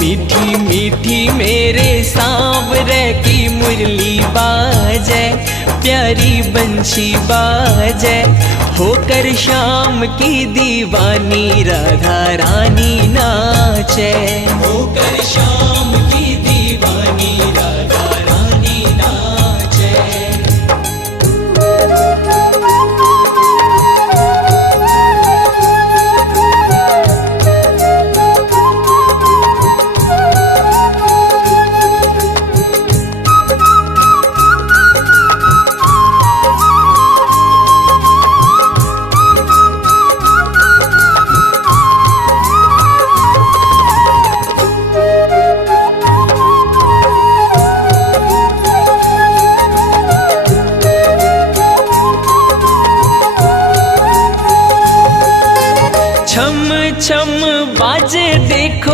मीठी मीठी मेरे सांवरे की मुरली बाजे, प्यारी बंशी बाजे, होकर श्याम की दीवानी राधा रानी नाचे, होकर श्याम